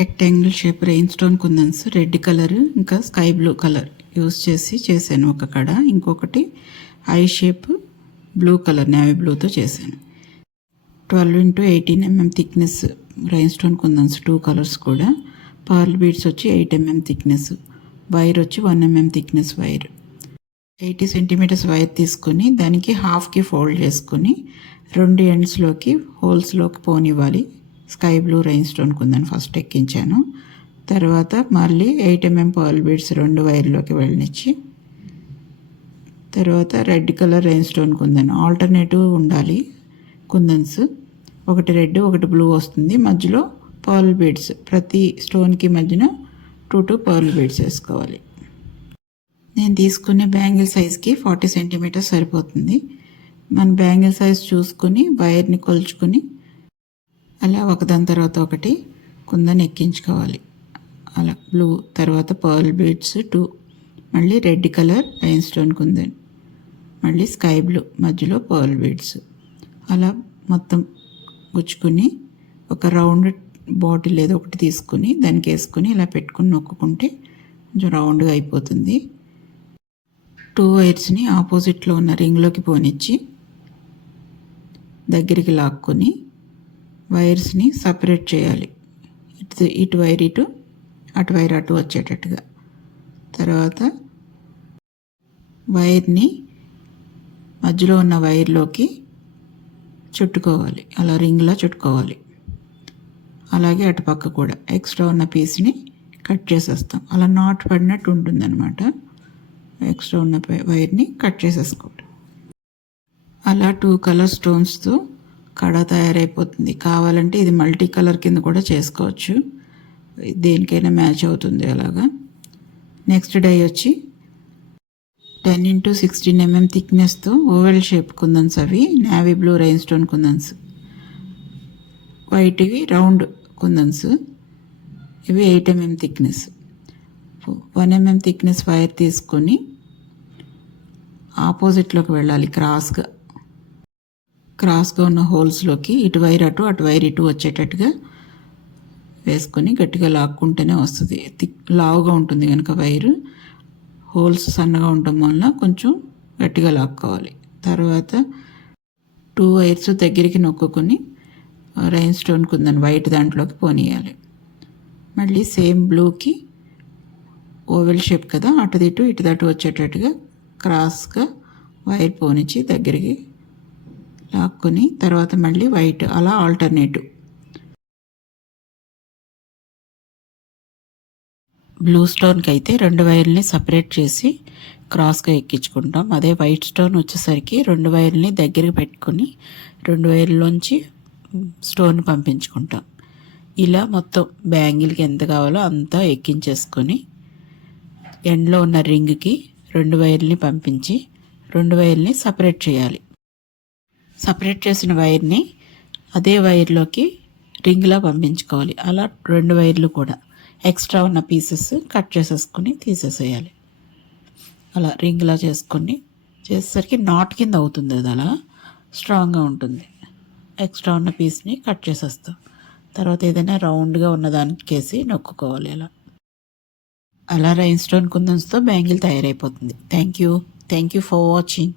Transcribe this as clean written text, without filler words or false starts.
Rectangle shape rain stone kundans red colour ఇంకా sky blue colour use చేసి చేశాను ఒక కడ. ఇంకొకటి eye shape blue colour navy బ్లూతో చేశాను. 12 into 18 mm thickness rain stone kundans 2 colours కూడా. పర్ల్ బీడ్స్ వచ్చి 8 mm థిక్నెస్, వైర్ వచ్చి 1 mm thickness wire. 80 centimeters wire తీసుకుని దానికి హాఫ్కి ఫోల్డ్ చేసుకుని 2 ఎండ్స్లోకి హోల్స్లోకి పోనివ్వాలి. స్కై బ్లూ రెయిన్ స్టోన్ కుందని ఫస్ట్ ఎక్కించాను. తర్వాత మళ్ళీ 8 mm పర్ల్ బీడ్స్ 2 వైర్లోకి వెళ్ళనిచ్చి, తర్వాత red colour rain stone kundan alternative ఉండాలి కుందన్స్. ఒకటి రెడ్ ఒకటి బ్లూ వస్తుంది. మధ్యలో పర్ల్ బీడ్స్ ప్రతి స్టోన్కి మధ్యన 2 పర్ల్ బీడ్స్ వేసుకోవాలి. నేను తీసుకునే బ్యాంగిల్ సైజ్కి 40 centimeters సరిపోతుంది. మన బ్యాంగిల్ సైజ్ చూసుకుని వైర్ని కొలుచుకుని అలా ఒకదాని తర్వాత ఒకటి కుందన్ ఎక్కించుకోవాలి. అలా బ్లూ, తర్వాత పర్ల్ బీడ్స్ 2, మళ్ళీ red colour rain stone kundan, మళ్ళీ స్కై బ్లూ, మధ్యలో పర్ల్ బీడ్స్. అలా మొత్తం గుచ్చుకుని ఒక రౌండ్ బాటిల్ ఏదో ఒకటి తీసుకుని దానికి వేసుకుని ఇలా పెట్టుకుని నొక్కుంటే కొంచెం రౌండ్గా అయిపోతుంది. 2 వైర్స్ని ఆపోజిట్లో ఉన్న రింగ్లోకి పోనిచ్చి దగ్గరికి లాక్కొని వైర్స్ని సపరేట్ చేయాలి. ఇటు వైర్ ఇటు, అటు వైర్ అటు వచ్చేటట్టుగా. తర్వాత వైర్ని మధ్యలో ఉన్న వైర్లోకి చుట్టుకోవాలి, అలా రింగ్లా చుట్టుకోవాలి. అలాగే అటుపక్క కూడా ఎక్స్ట్రా ఉన్న పీస్ని కట్ చేసేస్తాం. అలా నాట్ పడినట్టు ఉంటుందన్నమాట. ఎక్స్ట్రా ఉన్న వైర్ని కట్ చేసేసుకోండి. అలా 2 కలర్ స్టోన్స్తో కడ తయారైపోతుంది. కావాలంటే ఇది మల్టీ కలర్ కింద కూడా చేసుకోవచ్చు, దేనికైనా మ్యాచ్ అవుతుంది అలాగా. నెక్స్ట్ డై వచ్చి 10 into 16 mm థిక్నెస్తో ఓవెల్ షేప్ కుందన్స్. అవి నేవీ బ్లూ రెయిన్ స్టోన్ కుందన్స్. వైట్వి రౌండ్ కుందన్స్. ఇవి 8 mm thickness. 1 mm thickness wire తీసుకొని ఆపోజిట్లోకి వెళ్ళాలి. క్రాస్గా ఉన్న హోల్స్లోకి ఇటు వైర్ అటు, అటు వైర్ ఇటు వచ్చేటట్టుగా వేసుకొని గట్టిగా లాక్కుంటేనే వస్తుంది. లావుగా ఉంటుంది కనుక వైరు, హోల్స్ సన్నగా ఉండటం వల్ల కొంచెం గట్టిగా లాక్కోవాలి. తర్వాత 2 వైర్స్ దగ్గరికి నొక్కుని రెయిన్ స్టోన్ కుందని వైట్ దాంట్లోకి పోనీయాలి. మళ్ళీ సేమ్ బ్లూకి ఓవెల్ షేప్ కదా, అటుదిటు ఇటుదటు వచ్చేటట్టుగా క్రాస్గా వైర్ పోనిచ్చి దగ్గరికి లాక్కుని, తర్వాత మళ్ళీ వైట్, అలా ఆల్టర్నేటివ్. బ్లూ స్టోన్కి అయితే 2 వైర్లని సపరేట్ చేసి క్రాస్గా ఎక్కించుకుంటాం. అదే వైట్ స్టోన్ వచ్చేసరికి 2 వైర్లని దగ్గరికి పెట్టుకుని 2 వైర్లోంచి స్టోన్ పంపించుకుంటాం. ఇలా మొత్తం బ్యాంగిల్కి ఎంత కావాలో అంతా ఎక్కించేసుకొని ఎండ్లో ఉన్న రింగ్కి 2 వైర్లని పంపించి 2 వైర్లని సపరేట్ చేయాలి. సపరేట్ చేసిన వైర్ని అదే వైర్లోకి రింగ్లా పంపించుకోవాలి. అలా 2 వైర్లు కూడా ఎక్స్ట్రా ఉన్న పీసెస్ కట్ చేసేసుకుని తీసేసేయాలి. అలా రింగ్లా చేసేసరికి నాట్ కింద అవుతుంది. అది అలా స్ట్రాంగ్గా ఉంటుంది. ఎక్స్ట్రా ఉన్న పీస్ని కట్ చేసేస్తాం. తర్వాత ఏదైనా రౌండ్గా ఉన్నదానికేసి నొక్కుకోవాలి. అలా రెయిన్ స్టోన్ కుందన్స్తో బ్యాంగిల్ తయారైపోతుంది. Thank you for watching.